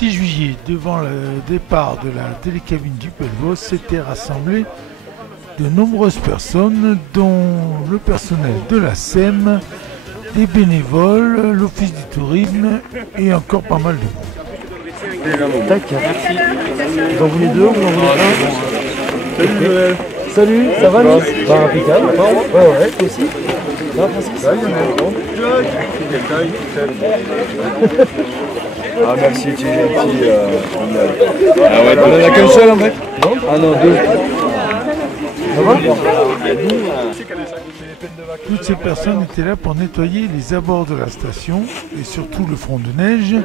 6 juillet, devant le départ de la télécabine du Pelvoz, s'étaient rassemblées de nombreuses personnes, dont le personnel de la SEM, des bénévoles, l'Office du tourisme et encore pas mal de monde. Tac, merci. Vous en voulez deux, vous en voulez un? Salut Joël. Salut, ça va Nice? Bah impeccable. Ouais, toi aussi. Ça va Francis? Ah merci, tu es gentil. Ah ouais, on en a qu'un seul en fait? Non? Ah non, deux. Ça va? Toutes ces personnes étaient là pour nettoyer les abords de la station et surtout le front de neige,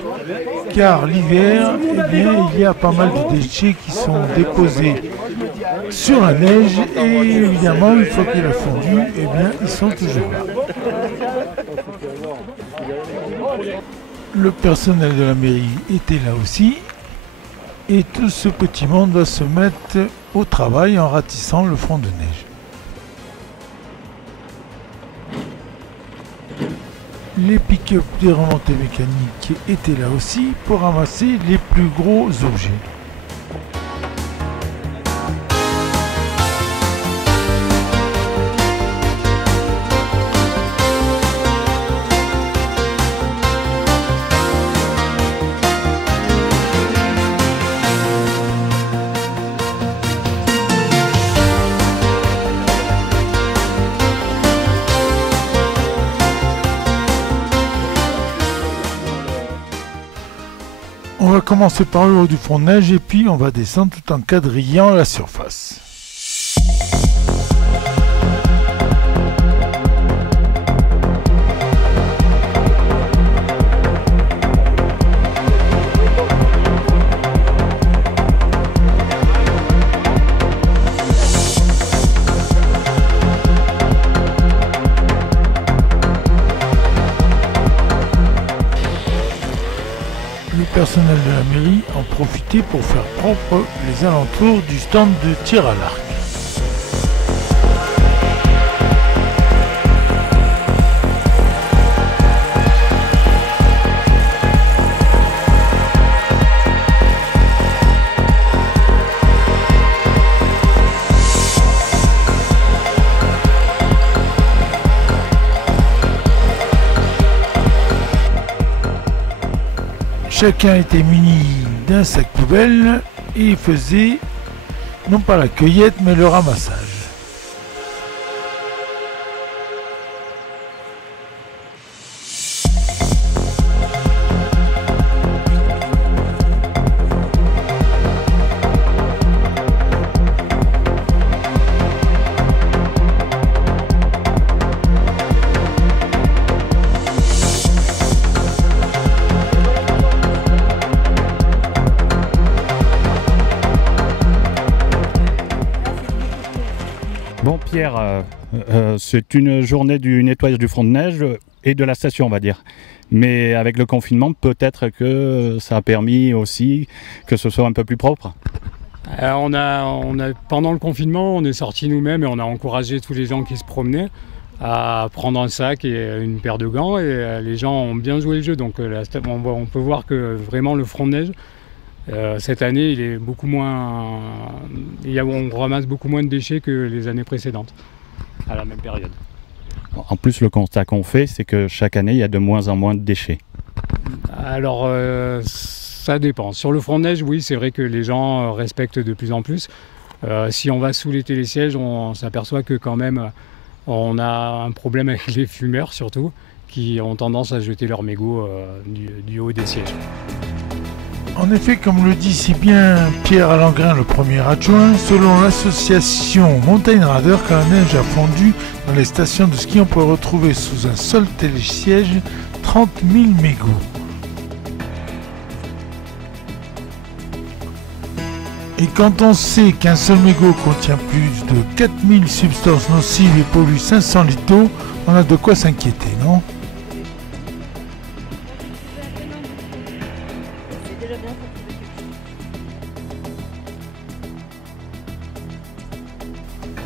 car l'hiver, eh bien, il y a pas mal de déchets qui sont déposés sur la neige et évidemment, une fois qu'elle a fondu, eh bien, ils sont toujours là. Le personnel de la mairie était là aussi et tout ce petit monde va se mettre au travail en ratissant le front de neige. Les pick-up des remontées mécaniques étaient là aussi pour ramasser les plus gros objets. On va commencer par le haut du front de neige et puis on va descendre tout en quadrillant la surface. Le personnel de la mairie en profitait pour faire propre les alentours du stand de tir à l'arc. Chacun était muni d'un sac poubelle et faisait non pas la cueillette mais le ramassage. Bon Pierre, c'est une journée du nettoyage du front de neige et de la station on va dire. Mais avec le confinement, peut-être que ça a permis aussi que ce soit un peu plus propre. Pendant le confinement, on est sortis nous-mêmes et on a encouragé tous les gens qui se promenaient à prendre un sac et une paire de gants et les gens ont bien joué le jeu. Donc on peut voir que vraiment le front de neige, cette année, il est beaucoup moins. On ramasse beaucoup moins de déchets que les années précédentes, à la même période. En plus, le constat qu'on fait, c'est que chaque année, il y a de moins en moins de déchets. Alors, ça dépend. Sur le front de neige, oui, c'est vrai que les gens respectent de plus en plus. Si on va sous les télésièges, on s'aperçoit que quand même, on a un problème avec les fumeurs, surtout, qui ont tendance à jeter leurs mégots du haut des sièges. En effet, comme le dit si bien Pierre Alengrin, le premier adjoint, selon l'association Montagne Radar, quand la neige a fondu dans les stations de ski, on peut retrouver sous un seul télésiège 30 000 mégots. Et quand on sait qu'un seul mégot contient plus de 4000 substances nocives et pollue 500 litres d'eau, on a de quoi s'inquiéter, non ?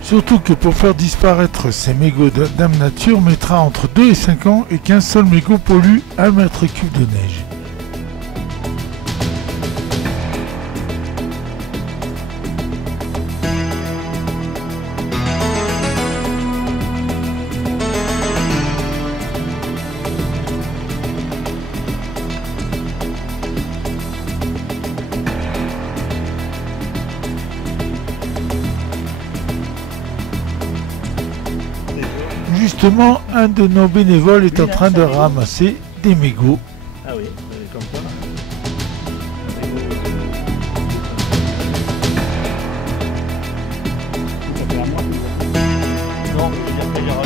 Surtout que pour faire disparaître ces mégots, Dame Nature mettra entre 2 et 5 ans et qu'un seul mégot pollue 1 mètre cube de neige. justement, un de nos bénévoles est en train de ramasser des mégots. Ah oui, comme ça. Non, je veux dire qu'il y aura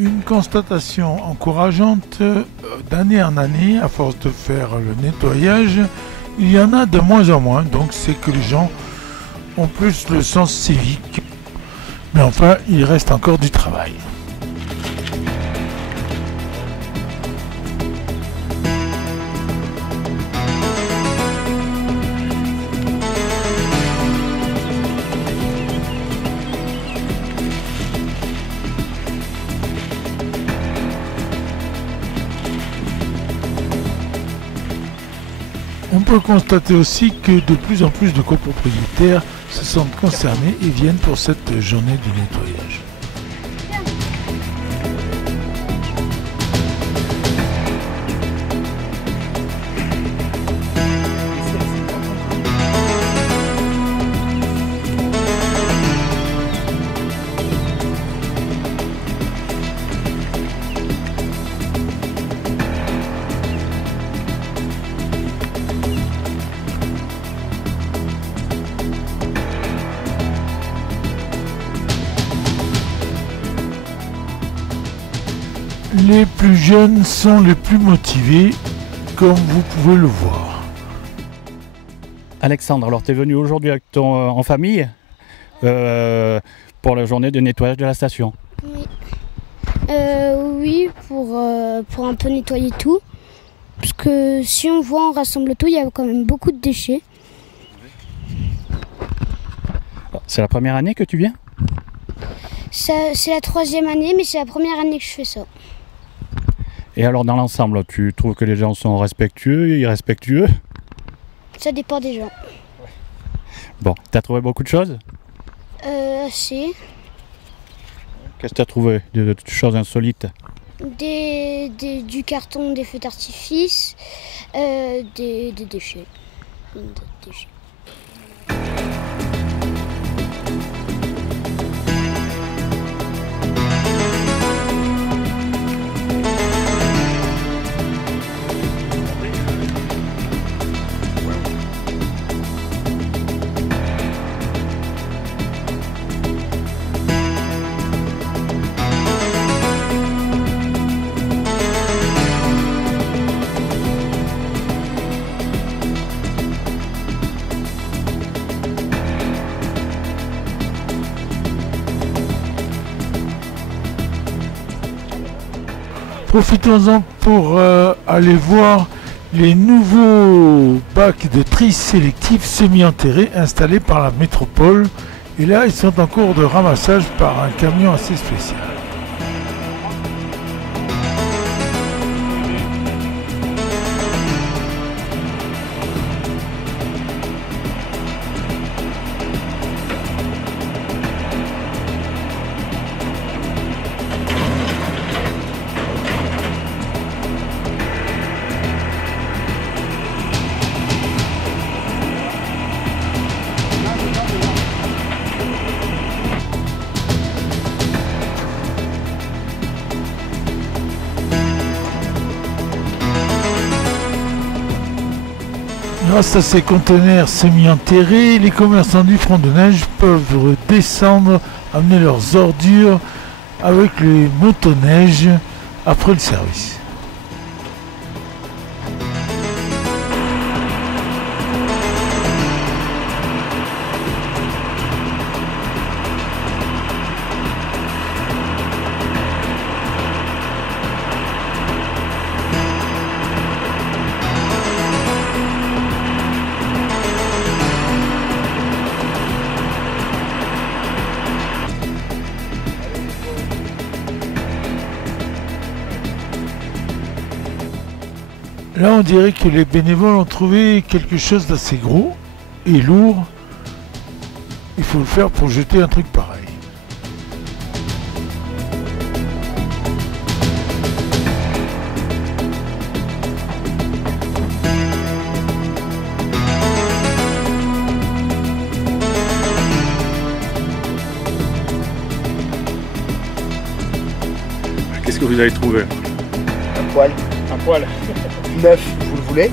Une constatation encourageante, d'année en année, à force de faire le nettoyage, il y en a de moins en moins, donc c'est que les gens ont plus le sens civique. Mais enfin, il reste encore du travail. On peut constater aussi que de plus en plus de copropriétaires se sentent concernés et viennent pour cette journée du nettoyage. Les plus jeunes sont les plus motivés, comme vous pouvez le voir. Alexandre, alors tu es venu aujourd'hui avec en famille pour la journée de nettoyage de la station. Oui, oui pour un peu nettoyer tout. Parce que si on voit, on rassemble tout, il y a quand même beaucoup de déchets. C'est la première année que tu viens? C'est la 3e année, mais c'est la première année que je fais ça. Et alors dans l'ensemble, tu trouves que les gens sont respectueux, irrespectueux? Ça dépend des gens. Bon, t'as trouvé beaucoup de choses? Assez. Qu'est-ce que t'as trouvé de choses insolites? Du carton, des feux d'artifice, des déchets. Des déchets. Profitons-en pour aller voir les nouveaux bacs de tri sélectif semi-enterrés installés par la métropole. Et là, ils sont en cours de ramassage par un camion assez spécial. Grâce à ces conteneurs semi-enterrés, les commerçants du front de neige peuvent descendre, amener leurs ordures avec les motoneiges après le service. Là, on dirait que les bénévoles ont trouvé quelque chose d'assez gros et lourd. Il faut le faire pour jeter un truc pareil. Qu'est-ce que vous avez trouvé? Un poil. Un poil. Neuf, vous le voulez?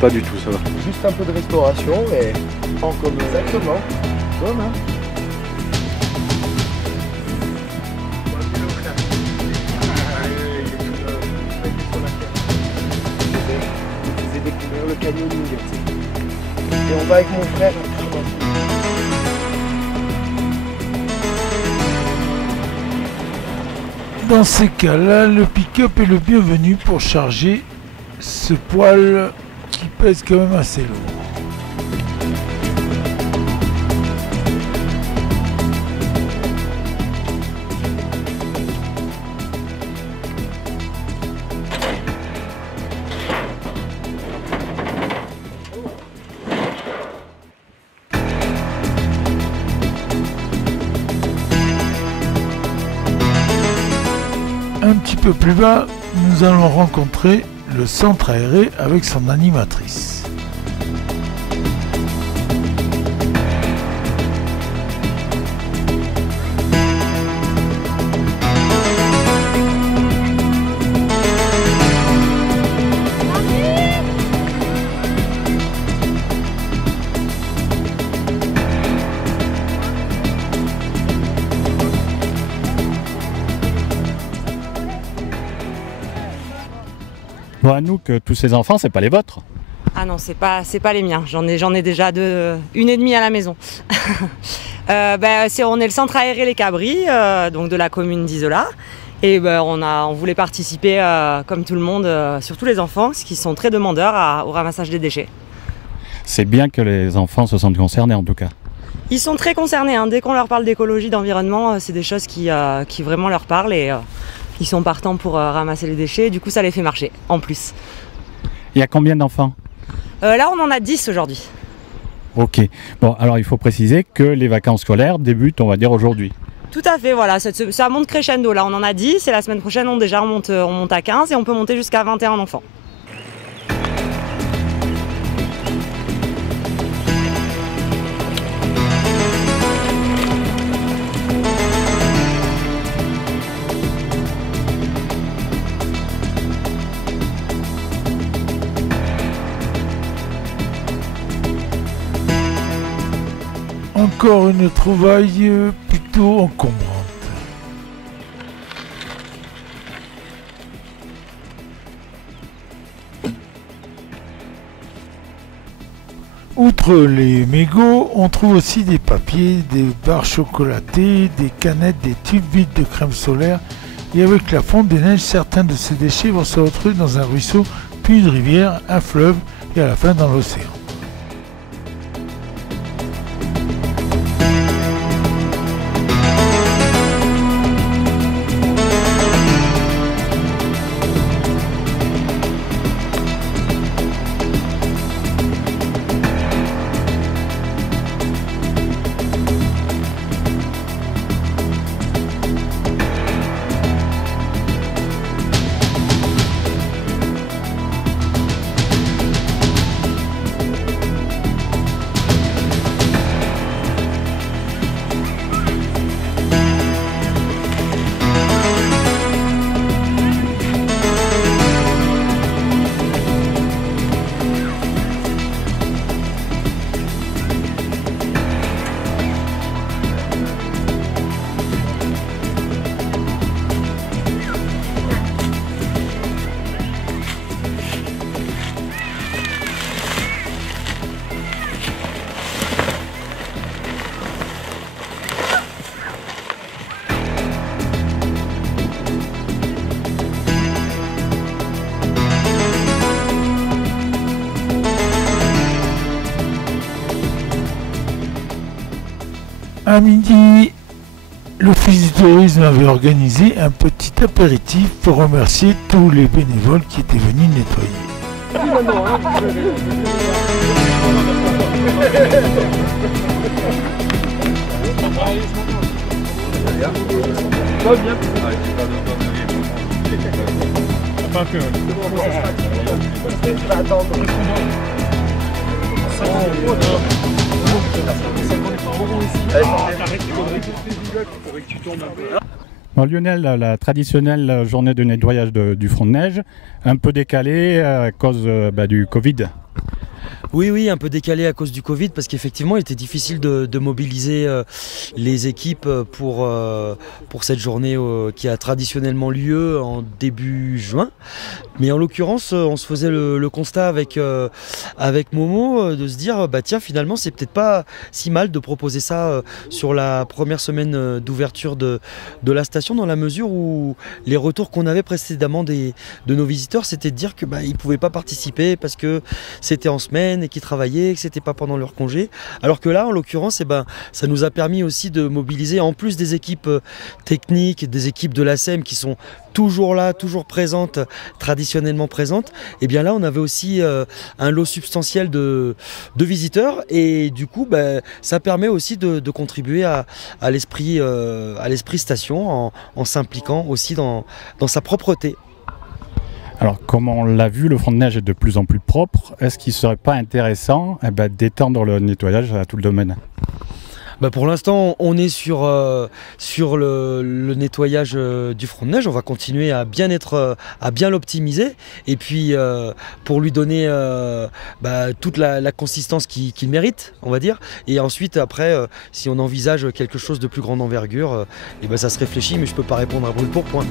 Pas du tout, ça va. Juste un peu de restauration et... Comme exactement. Comme, hein. Je vais découvrir le canyoning. Et on va avec mon frère. Dans ces cas-là, le pick-up est le bienvenu pour charger ce poil qui pèse quand même assez lourd. Un petit peu plus bas, nous allons rencontrer le centre aéré avec son animatrice. Bon, Anouk, tous ces enfants, c'est pas les vôtres? Ah non, c'est pas les miens. J'en ai déjà une et demie à la maison. On est le centre aéré Les Cabris, donc de la commune d'Isola. Et on voulait participer, comme tout le monde, surtout les enfants, qui sont très demandeurs au ramassage des déchets. C'est bien que les enfants se sentent concernés en tout cas. Ils sont très concernés, hein. Dès qu'on leur parle d'écologie, d'environnement, c'est des choses qui vraiment leur parlent et ils sont partants pour ramasser les déchets. Du coup, ça les fait marcher, en plus. Il y a combien d'enfants? Là, on en a 10 aujourd'hui. Ok. Bon, alors il faut préciser que les vacances scolaires débutent, on va dire, aujourd'hui. Tout à fait, voilà. Ça monte crescendo. Là, on en a 10 et la semaine prochaine, on monte à 15 et on peut monter jusqu'à 21 enfants. Encore une trouvaille plutôt encombrante. Outre les mégots, on trouve aussi des papiers, des barres chocolatées, des canettes, des tubes vides de crème solaire. Et avec la fonte des neiges, certains de ces déchets vont se retrouver dans un ruisseau, puis une rivière, un fleuve et à la fin dans l'océan. À midi, l'Office du tourisme avait organisé un petit apéritif pour remercier tous les bénévoles qui étaient venus nettoyer. maintenant, hein. Pas bien. Pas que. Bon, Lionel, la traditionnelle journée de nettoyage du front de neige, un peu décalée à cause du Covid. Oui, un peu décalé à cause du Covid parce qu'effectivement il était difficile de mobiliser les équipes pour cette journée qui a traditionnellement lieu en début juin. Mais en l'occurrence on se faisait le constat avec Momo de se dire tiens finalement c'est peut-être pas si mal de proposer ça sur la première semaine d'ouverture de la station, dans la mesure où les retours qu'on avait précédemment de nos visiteurs c'était de dire que ils ne pouvaient pas participer parce que c'était en semaine et qu'ils travaillaient, que c'était pas pendant leur congé. Alors que là, en l'occurrence, ça nous a permis aussi de mobiliser, en plus des équipes techniques, des équipes de l'ASEM qui sont toujours là, toujours présentes, traditionnellement présentes. Et bien là, on avait aussi un lot substantiel de visiteurs et du coup, ça permet aussi de contribuer à l'esprit station en s'impliquant aussi dans sa propreté. Alors, comme on l'a vu, le front de neige est de plus en plus propre. Est-ce qu'il ne serait pas intéressant d'étendre le nettoyage à tout le domaine ? Pour l'instant, on est sur le nettoyage du front de neige. On va continuer à bien l'optimiser et puis pour lui donner toute la consistance qu'il mérite, on va dire. Et ensuite, après, si on envisage quelque chose de plus grande envergure, ça se réfléchit, mais je ne peux pas répondre à brûle pour point.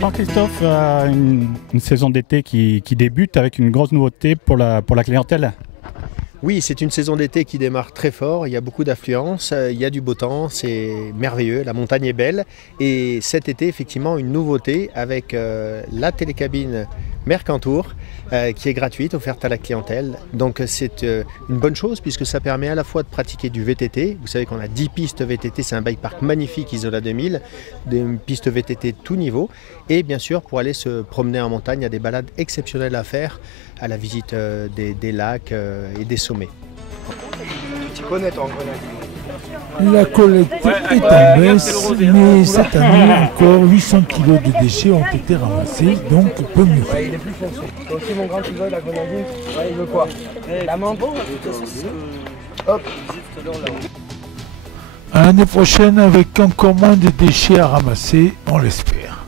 Jean-Christophe a une saison d'été qui débute avec une grosse nouveauté pour la clientèle. Oui, c'est une saison d'été qui démarre très fort, il y a beaucoup d'affluence, il y a du beau temps, c'est merveilleux, la montagne est belle. Et cet été, effectivement, une nouveauté avec la télécabine Mercantour qui est gratuite, offerte à la clientèle. Donc c'est une bonne chose puisque ça permet à la fois de pratiquer du VTT. Vous savez qu'on a 10 pistes VTT, c'est un bike park magnifique Isola 2000, des pistes VTT de tout niveau. Et bien sûr pour aller se promener en montagne, il y a des balades exceptionnelles à faire à la visite des lacs et des sommets. Tu connais toi en Grenade. La collecte est en baisse, mais cette année encore 800 kg de déchets ont été ramassés, donc peu mieux. Il est plus foncé. Toi aussi mon grand tu veux la grenadine. Il veut quoi? La menthe. Hop. À l'année prochaine avec encore moins de déchets à ramasser, on l'espère.